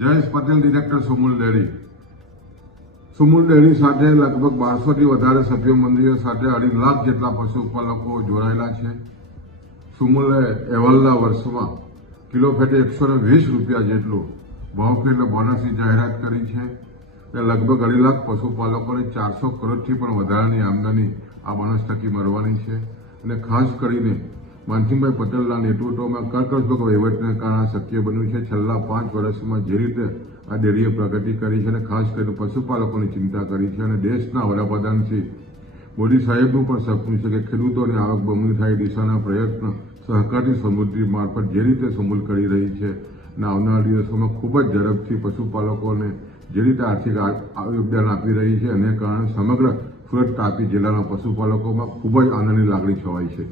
Jayesh Patel director Sumul dairy Sumul dairy સાથે લગભગ બારસોથી વધારે સભ્ય મંડળીઓ સાથે અઢી લાખ જેટલા પશુપાલકો જોડાયેલા છે. સુમુલે અહેવાલના વર્ષમાં કિલો ફેટે એકસો ને વીસ રૂપિયા જેટલું ભાવફેર એટલે બોનસની જાહેરાત કરી છે. તે લગભગ અઢી લાખ પશુપાલકોને ચારસો કરોડથી પણ વધારાની આમદની આ બોનસ થકી મળવાની છે. અને ખાસ કરીને માનસિંહભાઈ પટેલના નેતૃત્વમાં કર્કશભક વહીવટને કારણે શક્ય બન્યું છે. છેલ્લા પાંચ વર્ષમાં જે રીતે આ ડેરીએ પ્રગતિ કરી છે અને ખાસ કરીને પશુપાલકોની ચિંતા કરી છે અને દેશના વડાપ્રધાન શ્રી મોદી સાહેબનું પણ સપનું છે કે ખેડૂતોની આવક બમણી થાય દિશાના પ્રયત્ન સહકારી સમૃદ્ધિ મારફત જે રીતે સમૂલ કરી રહી છે અને આવનારા દિવસોમાં ખૂબ જ ઝડપથી પશુપાલકોને જે રીતે આર્થિક યોગદાન આપી રહી છે, એને કારણે સમગ્ર સુરત તાપી જિલ્લાના પશુપાલકોમાં ખૂબ જ આનંદની લાગણી છવાઈ છે.